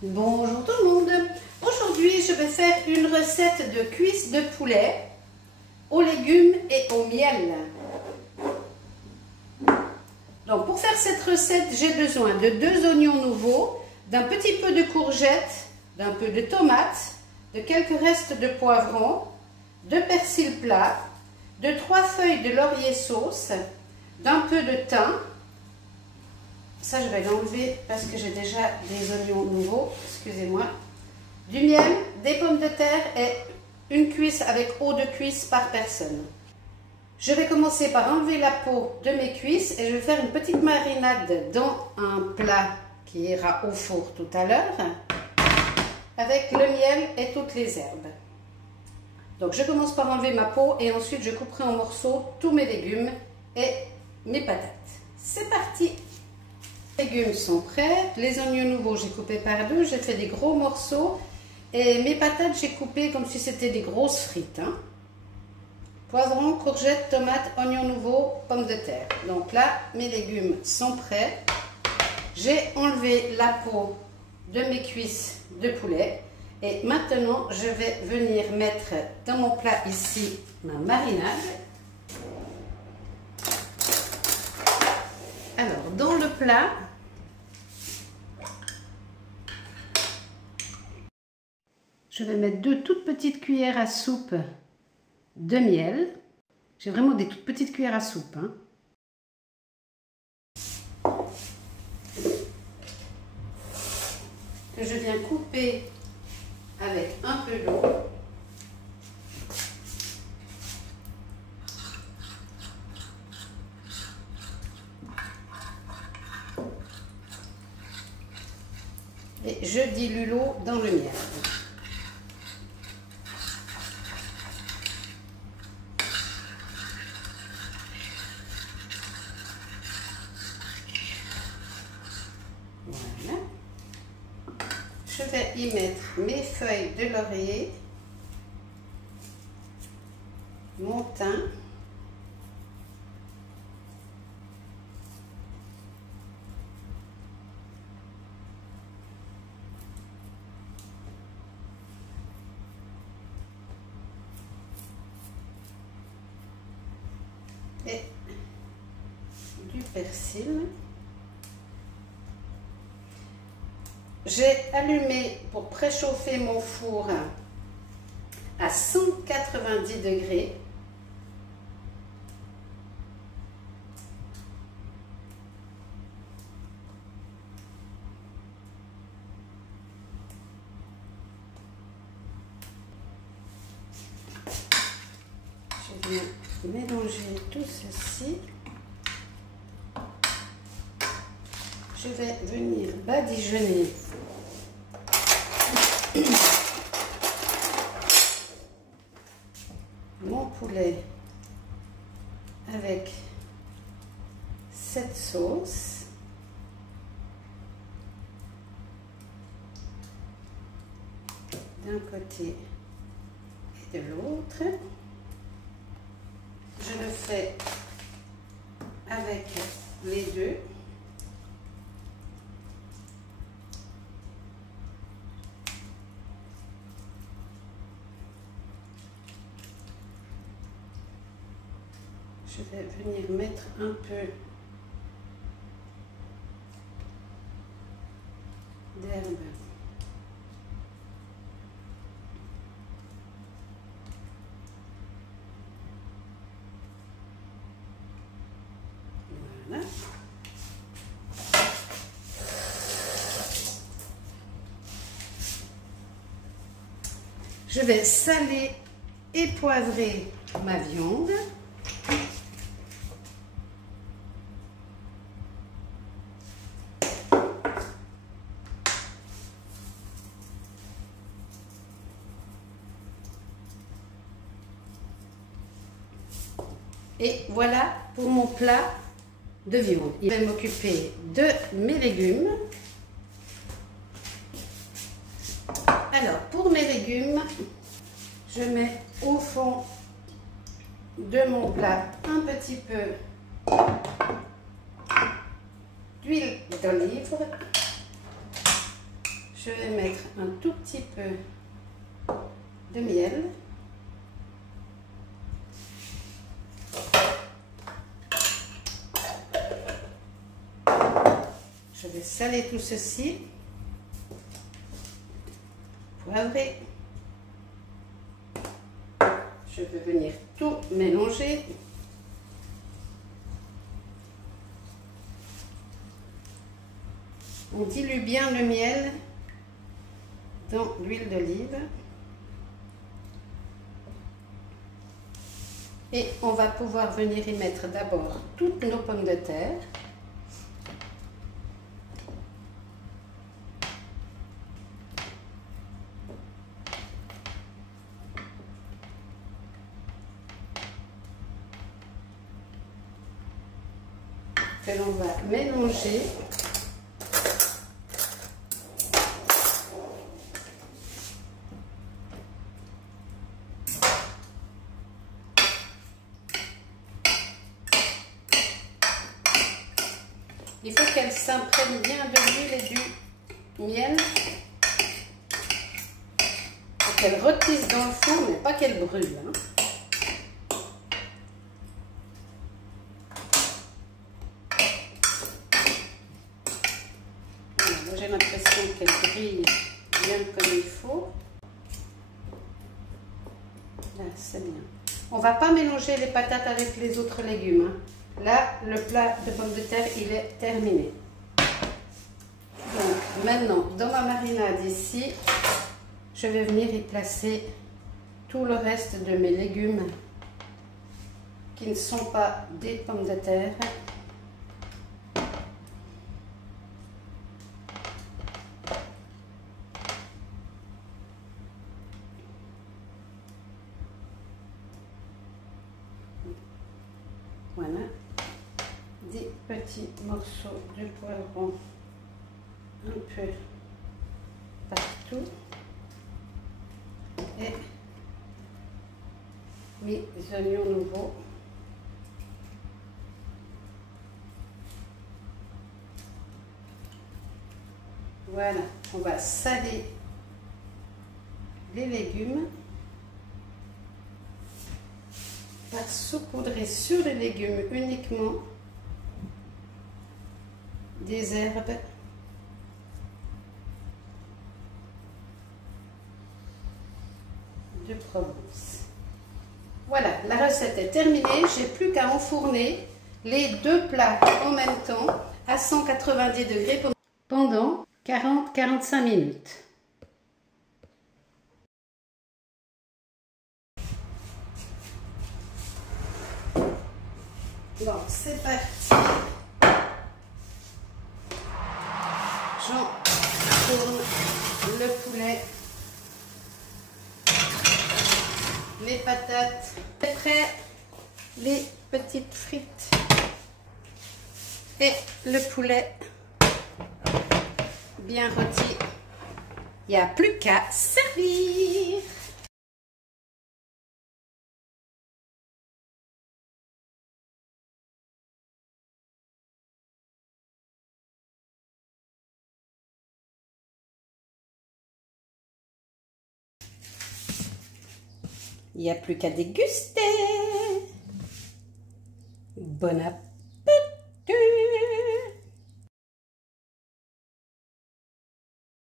Bonjour tout le monde. Aujourd'hui je vais faire une recette de cuisses de poulet aux légumes et au miel. Donc pour faire cette recette, j'ai besoin de 2 oignons nouveaux, d'un petit peu de courgettes, d'un peu de tomates, de quelques restes de poivrons, de persil plat, de 3 feuilles de laurier sauce, d'un peu de thym. Ça, je vais l'enlever parce que j'ai déjà des oignons nouveaux, excusez-moi. Du miel, des pommes de terre et une cuisse avec eau de cuisse par personne. Je vais commencer par enlever la peau de mes cuisses et je vais faire une petite marinade dans un plat qui ira au four tout à l'heure avec le miel et toutes les herbes. Donc je commence par enlever ma peau et ensuite je couperai en morceaux tous mes légumes et mes patates. C'est parti! Les légumes sont prêts, les oignons nouveaux j'ai coupé par deux, j'ai fait des gros morceaux et mes patates j'ai coupé comme si c'était des grosses frites. Poivrons, courgettes, tomates, oignons nouveaux, pommes de terre. Donc là mes légumes sont prêts. J'ai enlevé la peau de mes cuisses de poulet et maintenant je vais venir mettre dans mon plat ici ma marinade. Alors dans le plat, je vais mettre 2 toutes petites cuillères à soupe de miel. J'ai vraiment des toutes petites cuillères à soupe. Que je viens couper avec un peu d'eau. Et je dilue l'eau dans le miel. Voilà. Je vais y mettre mes feuilles de laurier, mon thym, et du persil. J'ai allumé pour préchauffer mon four à 190 degrés. Je viens mélanger tout ceci. Je vais venir badigeonner mon poulet avec cette sauce. D'un côté et de l'autre. Je le fais avec les deux. Je vais venir mettre un peu d'herbe voilà. Je vais saler et poivrer ma viande. Et voilà pour mon plat de viande. Je vais m'occuper de mes légumes. Alors, pour mes légumes, je mets au fond de mon plat un petit peu d'huile d'olive. Je vais mettre un tout petit peu de miel. Je vais saler tout ceci, poivrer. Je vais venir tout mélanger. On dilue bien le miel dans l'huile d'olive. Et on va pouvoir venir y mettre d'abord toutes nos pommes de terre. Que l'on va mélanger. Il faut qu'elle s'imprègne bien de l'huile et du miel pour qu'elle retisse dans le four, mais pas qu'elle brûle. Hein. J'ai l'impression qu'elle brille bien comme il faut. Là, c'est bien. On ne va pas mélanger les patates avec les autres légumes. Hein. Là, le plat de pommes de terre, il est terminé. Donc, maintenant, dans ma marinade ici, je vais venir y placer tout le reste de mes légumes qui ne sont pas des pommes de terre. Voilà, des petits morceaux de poivron un peu partout et mes oignons nouveaux. Voilà, on va saler les légumes par saupoudrer sur les légumes uniquement des herbes de Provence. Voilà, la recette est terminée. J'ai plus qu'à enfourner les deux plats en même temps à 190 degrés pendant 40-45 minutes. Bon, c'est parti. J'enfourne le poulet, les patates. C'est prêt, les petites frites et le poulet bien rôti. Il n'y a plus qu'à servir. Il n'y a plus qu'à déguster. Bon appétit.